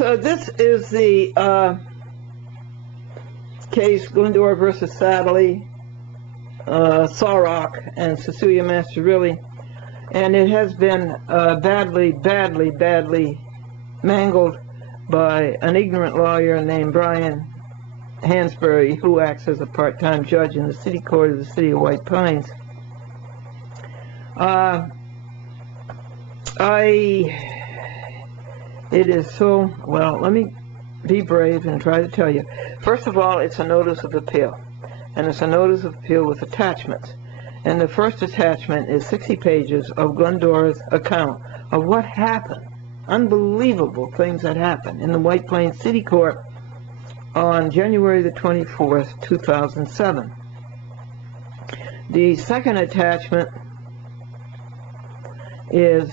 So this is the case Glendora versus Sadley, Sawrock, and Cecilia Masterilli, and it has been badly mangled by an ignorant lawyer named Brian Hansberry, who acts as a part-time judge in the city court of the city of White Pines. It is so, well, let me be brave and try to tell you. First of all, it's a notice of appeal, and it's a notice of appeal with attachments. And the first attachment is 60 pages of Glendora's account of what happened, unbelievable things that happened in the White Plains City Court on January the 24th, 2007. The second attachment is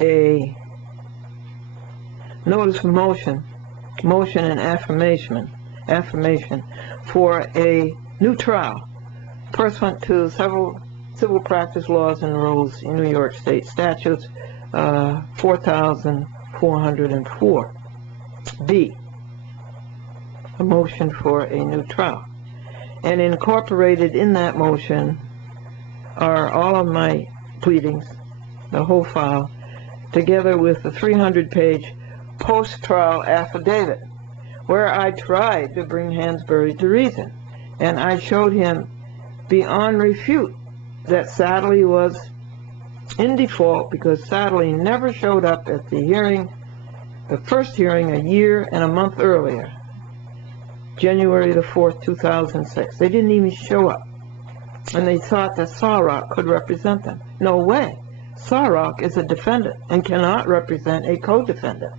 a notice of motion and affirmation for a new trial pursuant to several civil practice laws and rules in New York State statutes 4404 B, a motion for a new trial. And incorporated in that motion are all of my pleadings, the whole file, together with the 300-page post-trial affidavit, where I tried to bring Hansberry to reason, and I showed him beyond refute that Sadley was in default because Sadley never showed up at the hearing, the first hearing a year and a month earlier, January the 4th, 2006. They didn't even show up, and they thought that Sawrock could represent them. No way. Sawrock is a defendant and cannot represent a co-defendant.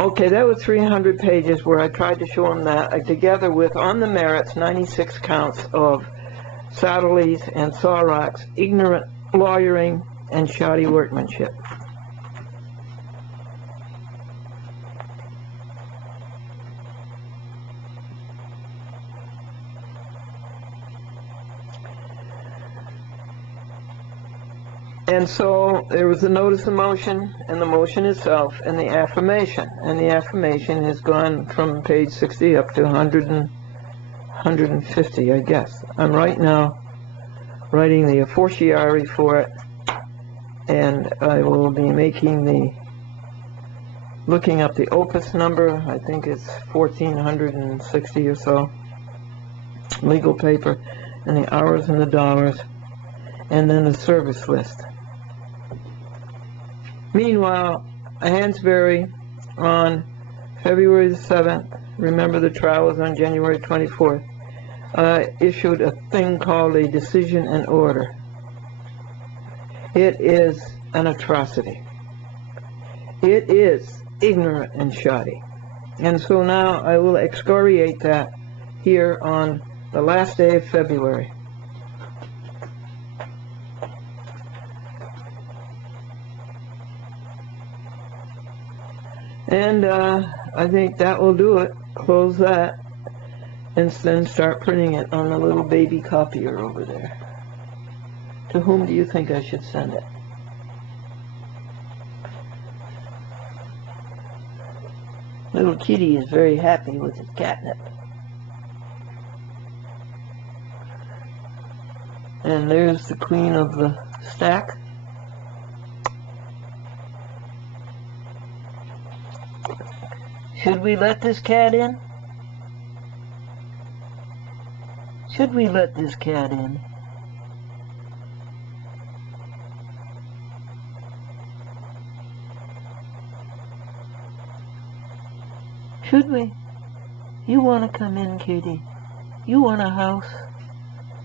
Okay, that was 300 pages where I tried to show him that, together with, on the merits, 96 counts of Sadley's and Sawrock's ignorant lawyering and shoddy workmanship. And so there was a notice of motion, and the motion itself, and the affirmation. And the affirmation has gone from page 60 up to 150, I guess. I'm right now writing the fortiori for it, and I will be looking up the opus number. I think it's 1460 or so, legal paper, and the hours and the dollars, and then the service list. Meanwhile, Hansberry on February the 7th, remember the trial was on January 24th, issued a thing called a decision and order. It is an atrocity. It is ignorant and shoddy. And so now I will excoriate that here on the last day of February. And I think that will do it. Close that, and then start printing it on the little baby copier over there. To whom do you think I should send it? Little kitty is very happy with his catnip. And there's the queen of the stack. Should we let this cat in? Should we let this cat in? Should we? You want to come in, kitty? You want a house?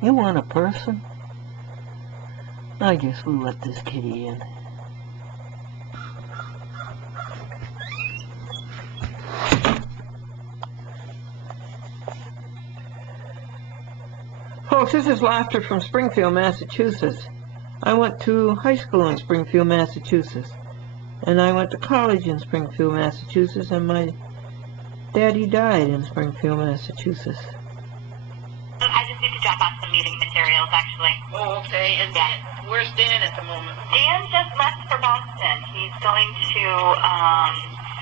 You want a person? I guess we'll let this kitty in. Folks, this is Laughter from Springfield, Massachusetts. I went to high school in Springfield, Massachusetts. And I went to college in Springfield, Massachusetts, and my daddy died in Springfield, Massachusetts. I just need to drop off some meeting materials, actually. Oh, okay. And yeah. Where's Dan at the moment? Dan just left for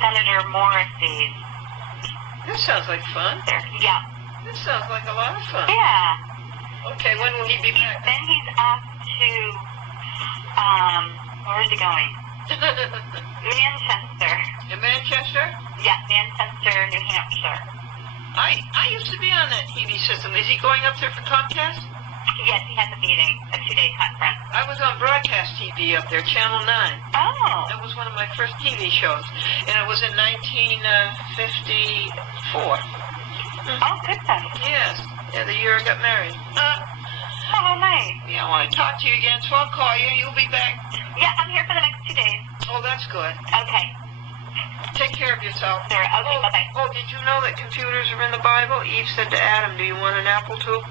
Senator Morrissey's. This sounds like fun. Yeah. This sounds like a lot of fun. Yeah. Okay, when will he be back? Then he's off to, where is he going? Manchester. In Manchester? Yeah, Manchester, New Hampshire. I used to be on that TV system. Is he going up there for Comcast? Yes, he has a meeting, a 2-day conference. I was on broadcast TV up there, Channel 9. Oh. That was one of my first TV shows, and it was in 1954. Oh, goodness. Yes, yeah, the year I got married. Oh, nice. Yeah, I want to talk to you again, so I'll call you. You'll be back. Yeah, I'm here for the next 2 days. Oh, that's good. Okay. Take care of yourself. Sure. Okay, bye-bye. Oh, did you know that computers are in the Bible? Eve said to Adam, do you want an apple too?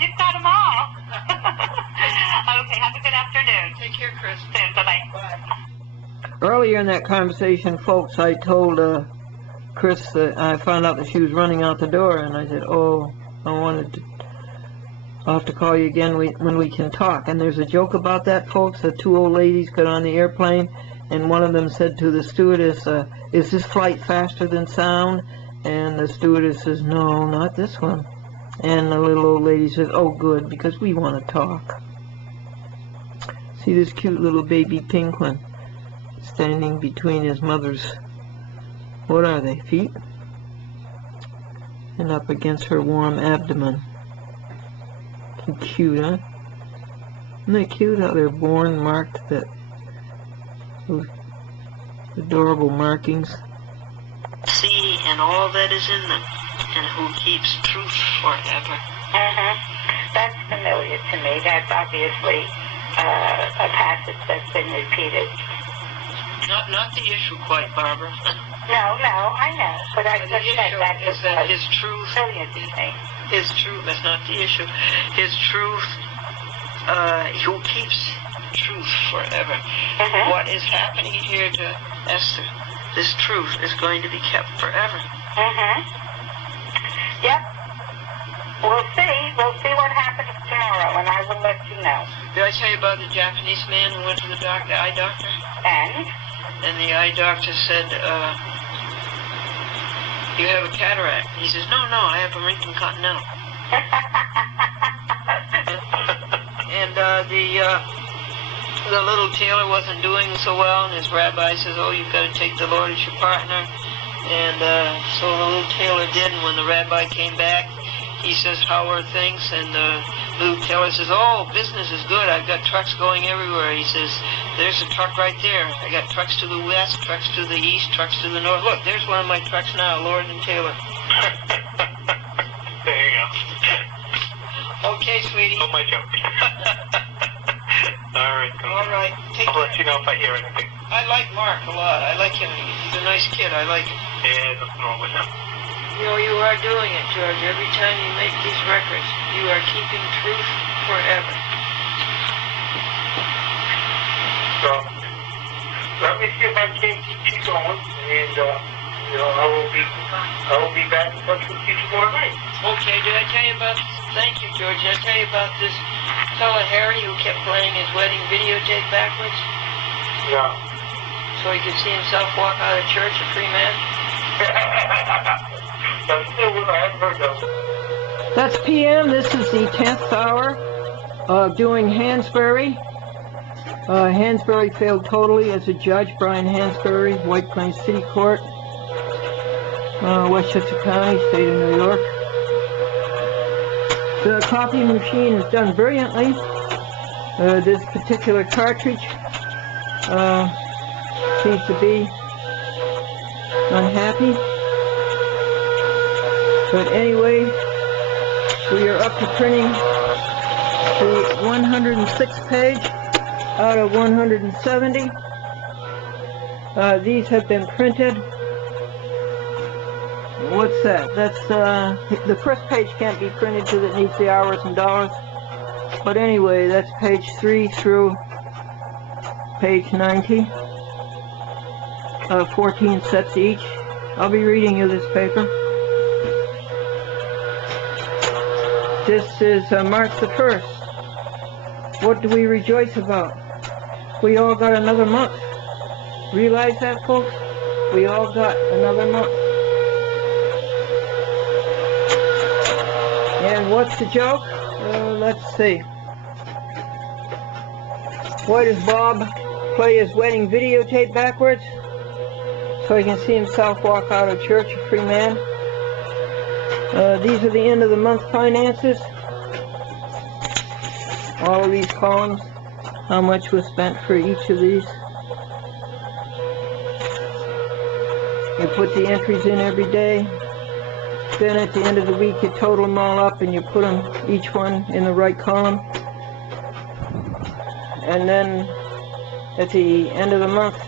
You've got them all. Okay, have a good afternoon. Take care, Chris. Soon. Bye-bye. Bye. Earlier in that conversation, folks, I told Chris that I found out that she was running out the door, and I said, oh, I'll have to call you again when we can talk. And there's a joke about that, folks. The two old ladies got on the airplane, and one of them said to the stewardess, is this flight faster than sound? And the stewardess says, no, not this one. And the little old lady says, oh, good, because we want to talk. See this cute little baby penguin standing between his mother's, what are they, feet? And up against her warm abdomen. Cute, huh? Isn't that cute how they're born marked, that those adorable markings? See, and all that is in them, and who keeps truth forever. That's familiar to me. That's obviously a passage that's been repeated. Not the issue quite, Barbara. No, I know. But I The just said issue that is that his truth, brilliant to me. his truth, that's not the issue. His truth, who keeps truth forever. What is happening here to Esther, this truth is going to be kept forever. Yep. We'll see what happens tomorrow, and I will let you know. Did I tell you about the Japanese man who went to the eye doctor? And the eye doctor said, you have a cataract. He says, no, I have a Lincoln Continental. And the little tailor wasn't doing so well, and his rabbi says, oh, you've got to take the Lord as your partner. And so the little tailor did, and when the rabbi came back, he says, how are things? And the little tailor says, oh, business is good. I've got trucks going everywhere. He says, there's a truck right there. I got trucks to the west, trucks to the east, trucks to the north. Look, there's one of my trucks now, Lord and Taylor. There you go. Okay, sweetie. Oh, my joke. All right. All right. I'll let you know if I hear anything. I like Mark a lot. I like him. He's a nice kid. I like him. Yeah, nothing wrong with him. You know, you are doing it, George. Every time you make these records, you are keeping truth forever. So, let me see if I can keep going, and I will be back in touch with you tomorrow night. Okay, did I tell you about? Thank you, George. Did I tell you about this fellow Harry who kept playing his wedding videotape backwards? Yeah. So he could see himself walk out of church a free man? That's still what I haven't heard of. That's PM. This is the 10th hour of doing Hansberry. Hansberry failed totally as a judge. Brian Hansberry, White Plains City Court, Westchester County, State of New York. The copy machine is done brilliantly. This particular cartridge seems to be unhappy. But anyway, we are up to printing the 106th page out of 170. These have been printed. What's that? That's the first page can't be printed because it needs the hours and dollars. But anyway, that's page 3 through page 90. 14 sets each. I'll be reading you this paper. This is March the 1st. What do we rejoice about? We all got another month. Realize that, folks? We all got another month. And what's the joke? Let's see. Why does Bob play his wedding videotape backwards? So he can see himself walk out of church a free man. These are the end of the month finances. All of these columns. How much was spent for each of these. You put the entries in every day. Then at the end of the week you total them all up and you put them, each one, in the right column. And then at the end of the month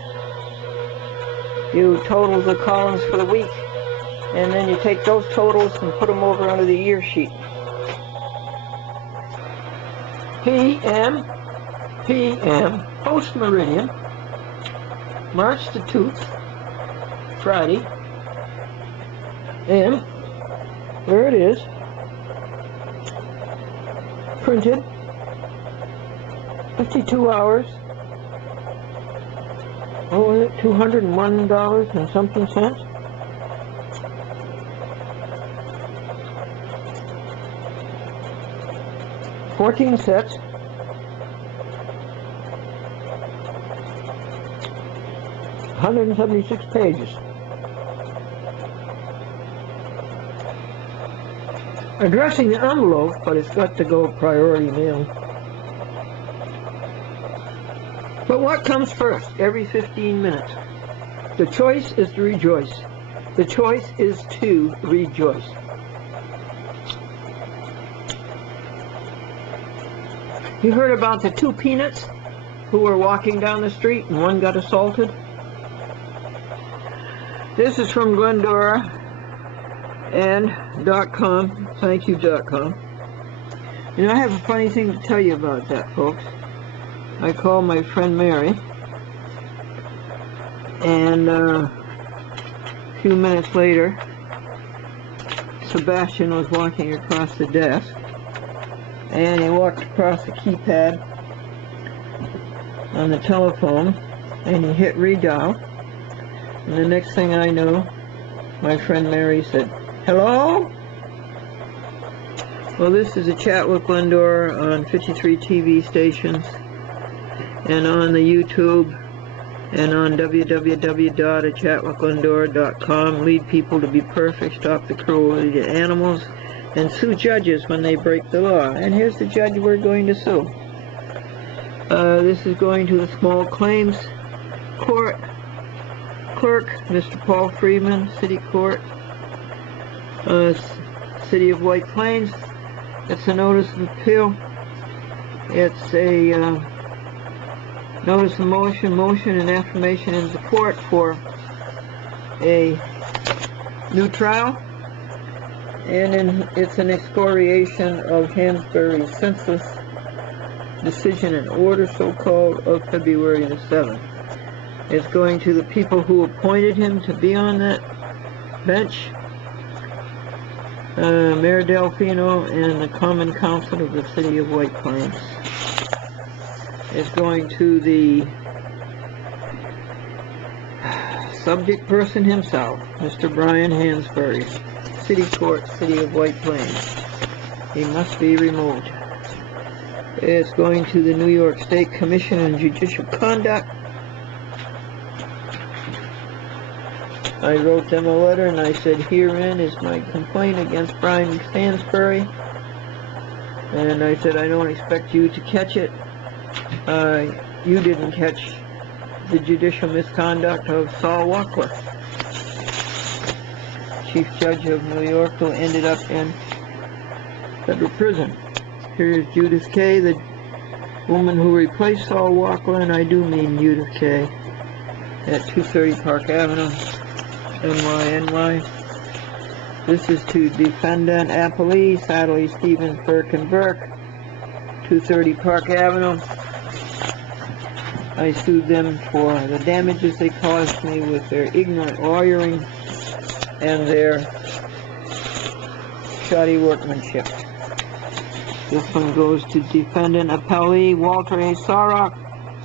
you total the columns for the week. And then you take those totals and put them over under the year sheet. PM, post meridian, March the 2nd, Friday, and there it is, printed, 52 hours, what was it, $201 and something cents? $14 sets. $176 pages. Addressing the envelope, but it's got to go priority mail. But what comes first every 15 minutes? The choice is to rejoice. The choice is to rejoice. You heard about the two peanuts who were walking down the street and one got assaulted? This is from Glendora and .com, thank you.com. And I have a funny thing to tell you about that, folks. I called my friend Mary, and a few minutes later, Sebastian was walking across the desk, and he walked across the keypad on the telephone, and he hit redial. And the next thing I know, my friend Mary said, "Hello?" Well, this is a chat with Glendora on 53 TV stations, and on the YouTube, and on www.achatwithglendora.com. Lead people to be perfect, stop the cruelty to animals, and sue judges when they break the law. And here's the judge we're going to sue. This is going to the small claims court. Clerk, Mr. Paul Freeman, City Court, City of White Plains. It's a notice of appeal. It's a notice of motion and affirmation in support for a new trial. And it's an excoriation of Hansberry's senseless decision and order, so-called, of February the 7th. It's going to the people who appointed him to be on that bench, Mayor Delfino and the Common Council of the City of White Plains. It's going to the subject person himself, Mr. Brian Hansberry, City Court, City of White Plains. He must be removed. It's going to the New York State Commission on Judicial Conduct. I wrote them a letter and I said, herein is my complaint against Brian Hansberry. And I said, I don't expect you to catch it. You didn't catch the judicial misconduct of Saul Walker, Chief Judge of New York, who ended up in federal prison. Here's Judith Kay, the woman who replaced Saul Walker, and I do mean Judith Kay, at 230 Park Avenue, NY. This is to defendant appellee, Sadly, Stevens, Burke and Burke, 230 Park Avenue. I sued them for the damages they caused me with their ignorant lawyering and their shoddy workmanship. This one goes to defendant appellee Walter A. Sarok,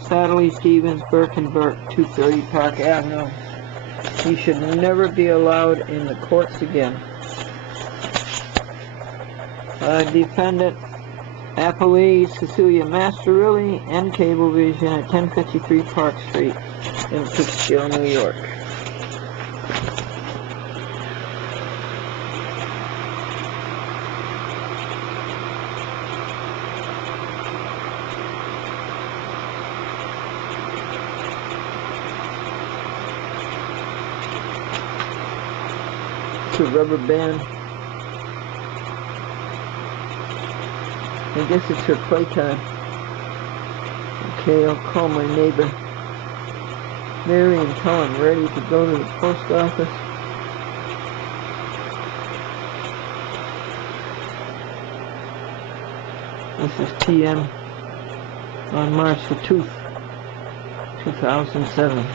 Satterley, Stevens, Burke and Burke, 230 Park Avenue. He should never be allowed in the courts again. Defendant Appellee Cecilia Masterilli and Cablevision at 1053 Park Street in Pittsfield, New York. It's a rubber band. I guess it's her playtime. Okay, I'll call my neighbor Mary and tell I'm ready to go to the post office. This is PM on March the 2nd, 2007.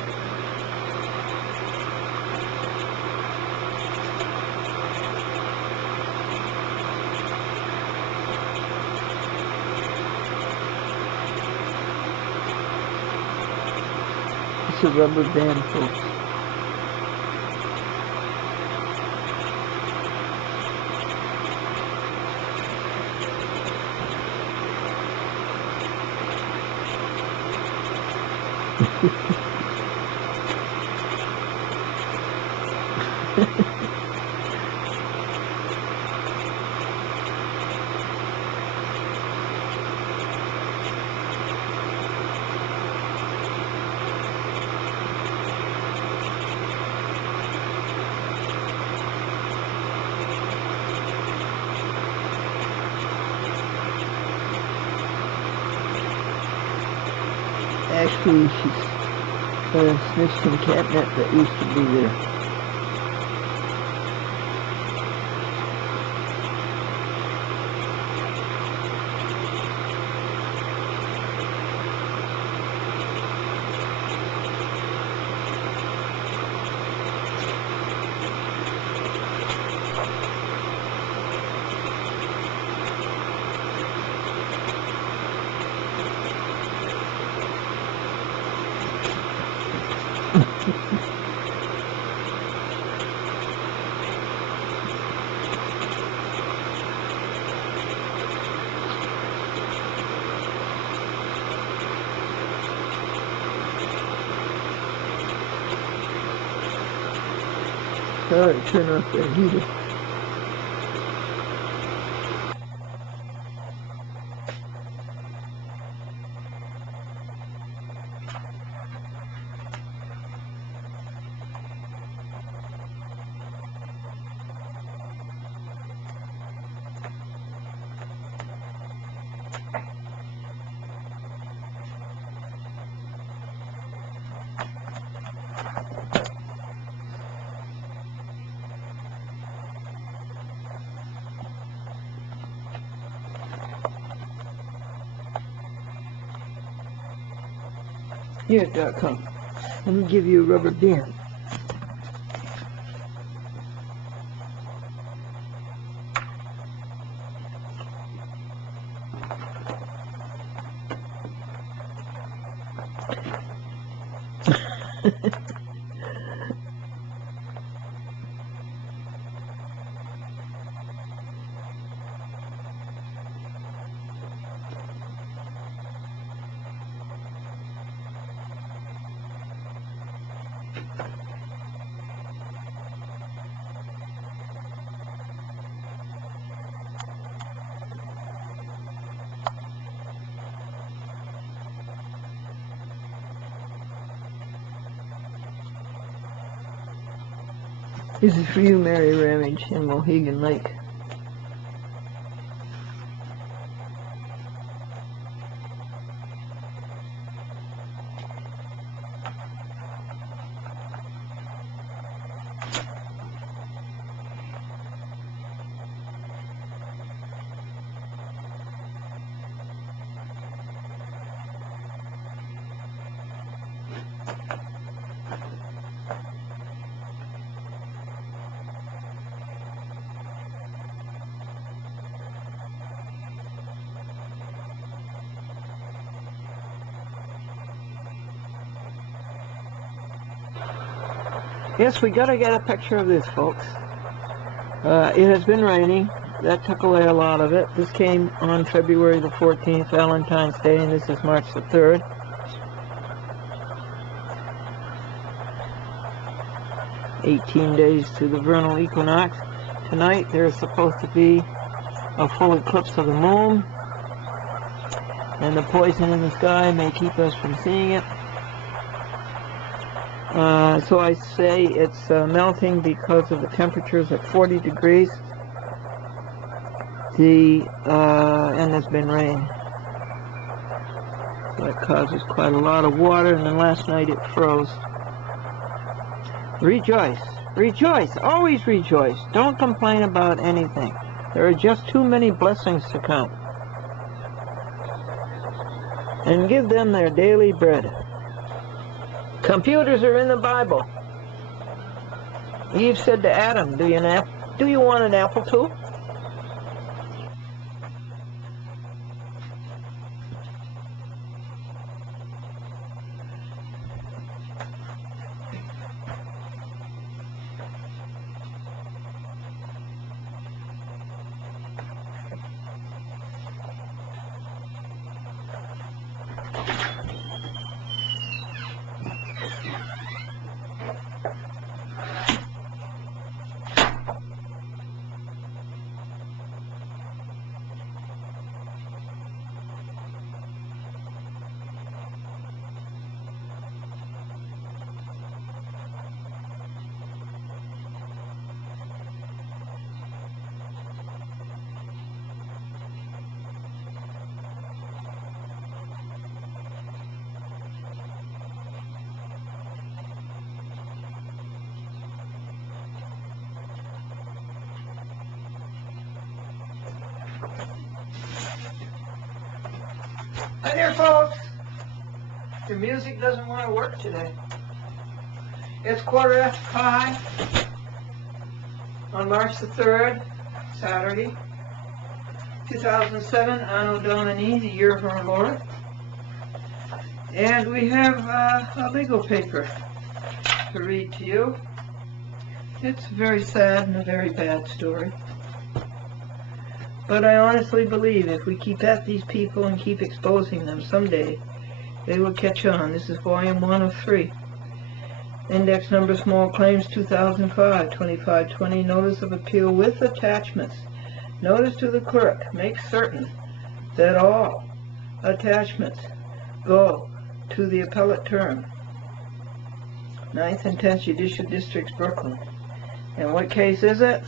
It's a rubber band, folks. Actually, she's snitched some catnip that used to be there. Alright, turn off that heater. Here, .com. Let me give you a rubber band. This is for you, Mary Ramage in Mohegan Lake. Yes, we gotta get a picture of this, folks. It has been raining. That took away a lot of it. This came on February the 14th, Valentine's Day, and this is March the 3rd. "18 days to the vernal equinox. Tonight there's supposed to be a full eclipse of the moon, and the poison in the sky may keep us from seeing it. So I say it's melting because of the temperatures at 40 degrees. And there's been rain. So that causes quite a lot of water, and then last night it froze. Rejoice. Rejoice. Always rejoice. Don't complain about anything. There are just too many blessings to count. And give them their daily bread. Computers are in the Bible. Eve said to Adam, do you want an apple too? Hi there, folks. Your music doesn't want to work today. It's 5:15 on March the 3rd, Saturday, 2007, Anno Domini, the year of our Lord. And we have a legal paper to read to you. It's very sad and a very bad story. But I honestly believe if we keep at these people and keep exposing them, someday they will catch on. This is volume 1 of 3. Index number small claims 2005, 2520, notice of appeal with attachments. Notice to the clerk, make certain that all attachments go to the appellate term. 9th and 10th Judicial Districts, Brooklyn. And what case is it?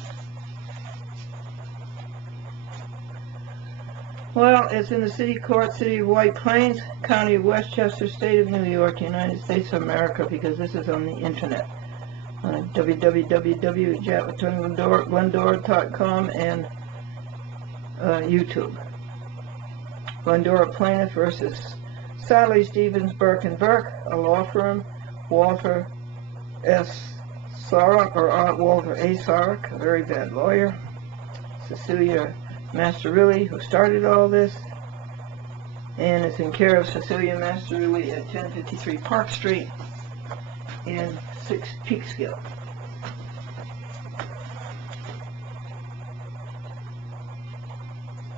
Well, it's in the City Court, City of White Plains, County of Westchester, State of New York, United States of America, because this is on the internet. www.glendora.com and YouTube. Glendora Plaintiff versus Sally Stevens, Burke & Burke, a law firm, Walter S. Sarek, or Walter A. Sarek, a very bad lawyer, Cecilia Masterilli, who started all this, and it's in care of Cecilia Masterilli at 1053 Park Street in 6 Peekskill.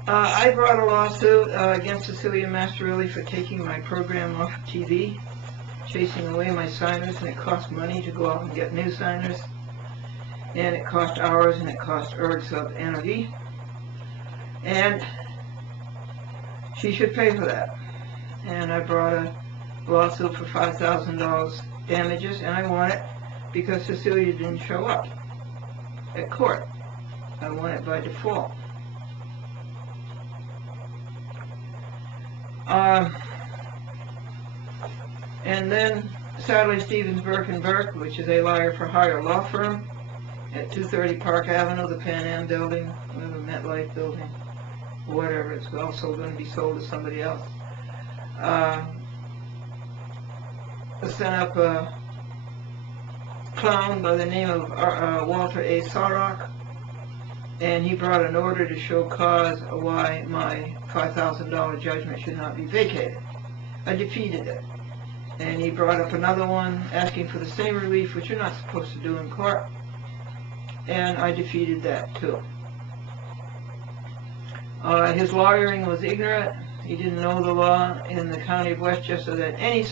I brought a lawsuit against Cecilia Masterilli for taking my program off of TV, chasing away my signers, and it cost money to go out and get new signers, and it cost hours, and it cost ergs of energy. And she should pay for that. And I brought a lawsuit for $5,000 damages, and I won it because Cecilia didn't show up at court. I won it by default. And then Sally Stevens, Burke & Burke, which is a liar for hire law firm at 230 Park Avenue, the Pan Am building, or the MetLife building, whatever. It's also going to be sold to somebody else. I sent up a clown by the name of Walter A. Sarek, and he brought an order to show cause why my $5,000 judgment should not be vacated. I defeated it. And he brought up another one asking for the same relief, which you're not supposed to do in court. And I defeated that too. His lawyering was ignorant. He didn't know the law in the county of Westchester that any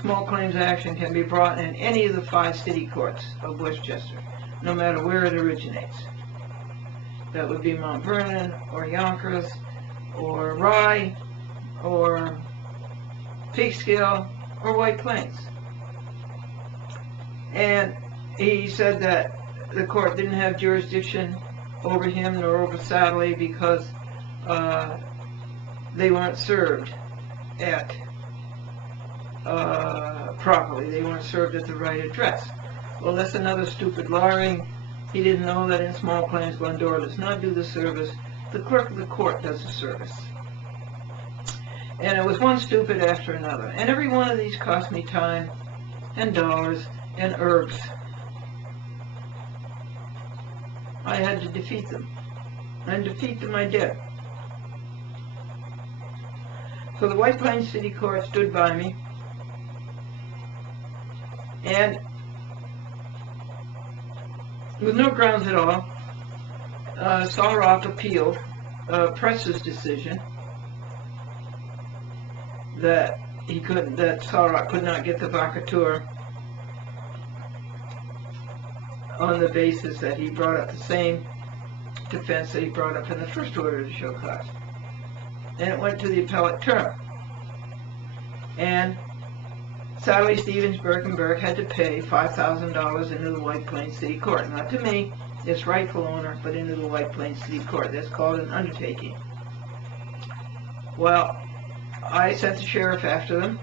small claims action can be brought in any of the 5 city courts of Westchester, no matter where it originates. That would be Mount Vernon, or Yonkers, or Rye, or Peekskill, or White Plains. And he said that the court didn't have jurisdiction over him nor over Sadley because they weren't served at properly. They weren't served at the right address. Well, that's another stupid lawyering. He didn't know that in small claims, Glendora does not do the service. The clerk of the court does the service. And it was one stupid after another. And every one of these cost me time and dollars and herbs. I had to defeat them. And defeat them I did. So the White Plains City Court stood by me. And with no grounds at all, Solrock appealed Press's decision that Solrock could not get the vacatur on the basis that he brought up the same defense that he brought up in the first order to show cause. And it went to the appellate term. And Sadley, Stevens, Burke, and Burke had to pay $5,000 into the White Plains City Court. Not to me, its rightful owner, but into the White Plains City Court. That's called an undertaking. Well, I sent the sheriff after them,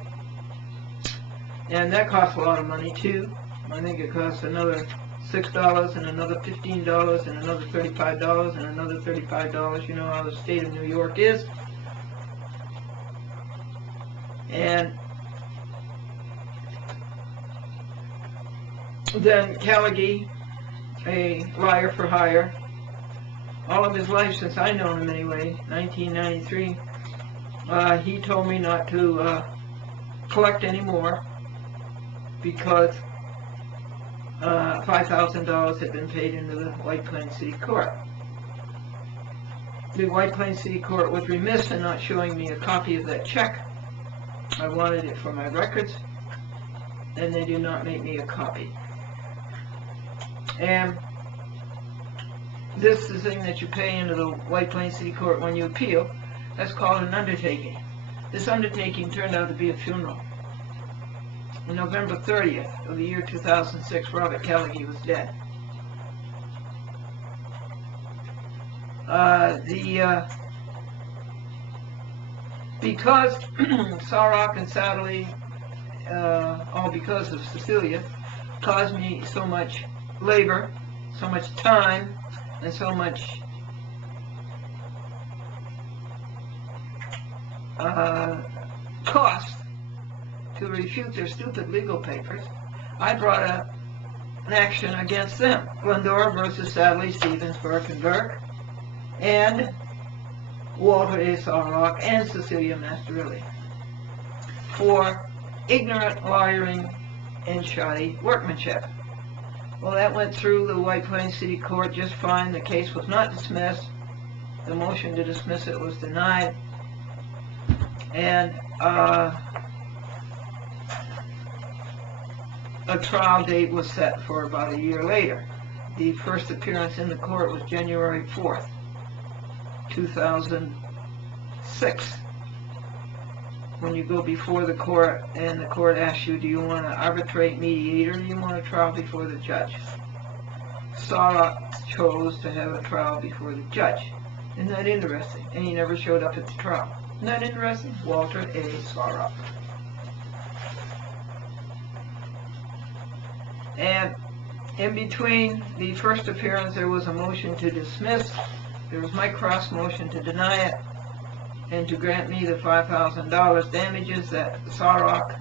and that cost a lot of money too. I think it cost another $6 and another $15 and another $35 and another $35. You know how the state of New York is. And then Callaghy, a liar for hire, all of his life since I know him anyway, 1993, he told me not to collect any more because $5,000 had been paid into the White Plains City Court. The White Plains City Court was remiss in not showing me a copy of that check. I wanted it for my records, and they do not make me a copy. And this is the thing that you pay into the White Plains City Court when you appeal. That's called an undertaking. This undertaking turned out to be a funeral. On November 30th of the year 2006, Robert Callaghy was dead. Because Solrock and Sadley, all because of Cecilia, caused me so much labor, so much time, and so much cost to refute their stupid legal papers, I brought up an action against them. Glendora versus Sadley, Stevens, Burke, and Burke, and Walter A. Solrock and Cecilia Masterilli for ignorant lawyering and shoddy workmanship. Well, that went through the White Plains City Court just fine. The case was not dismissed. The motion to dismiss it was denied. And a trial date was set for about a year later. The first appearance in the court was January 4th, 2006. When you go before the court and the court asks you, do you want to arbitrate, mediate, or do you want a trial before the judge? Solrock chose to have a trial before the judge. Isn't that interesting? And he never showed up at the trial. Isn't that interesting? Walter A. Solrock. And in between the first appearance, there was a motion to dismiss. There was my cross motion to deny it and to grant me the $5,000 damages that Solrock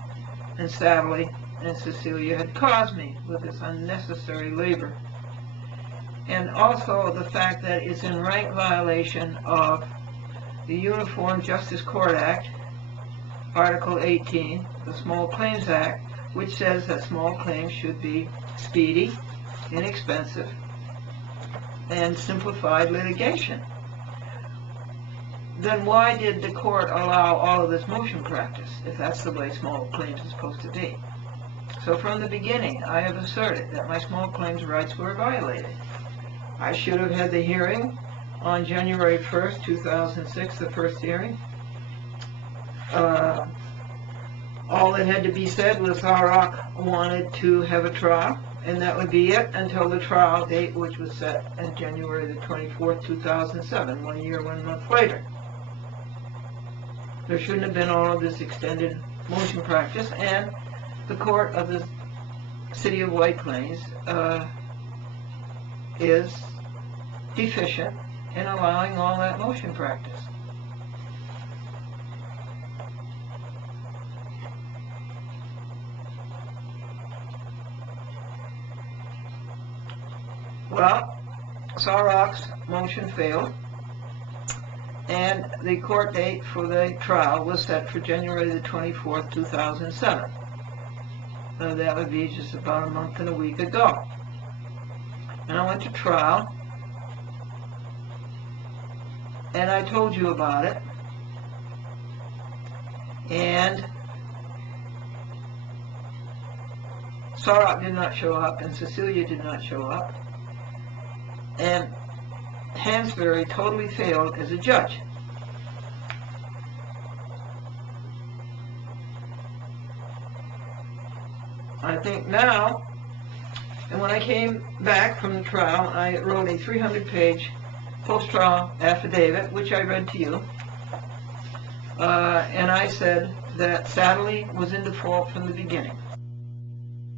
and Sadley and Cecilia had caused me with this unnecessary labor. And also the fact that it's in rank violation of the Uniform Justice Court Act Article 18, the Small Claims Act, which says that small claims should be speedy, inexpensive, and simplified litigation. Then why did the court allow all of this motion practice, if that's the way small claims is supposed to be? So from the beginning, I have asserted that my small claims rights were violated. I should have had the hearing on January 1st, 2006, the first hearing. All that had to be said was ROC wanted to have a trial, and that would be it until the trial date, which was set on January the 24th, 2007, 1 year, 1 month later. There shouldn't have been all of this extended motion practice, and the court of the City of White Plains is deficient in allowing all that motion practice. Well, Sarok's motion failed, and the court date for the trial was set for January the 24th, 2007. That would be just about a month and a week ago. And I went to trial, and I told you about it, and Sarok did not show up, and Cecilia did not show up, and Hansberry totally failed as a judge. I think now, and when I came back from the trial, I wrote a 300-page post-trial affidavit, which I read to you, and I said that Satterley was in default from the beginning.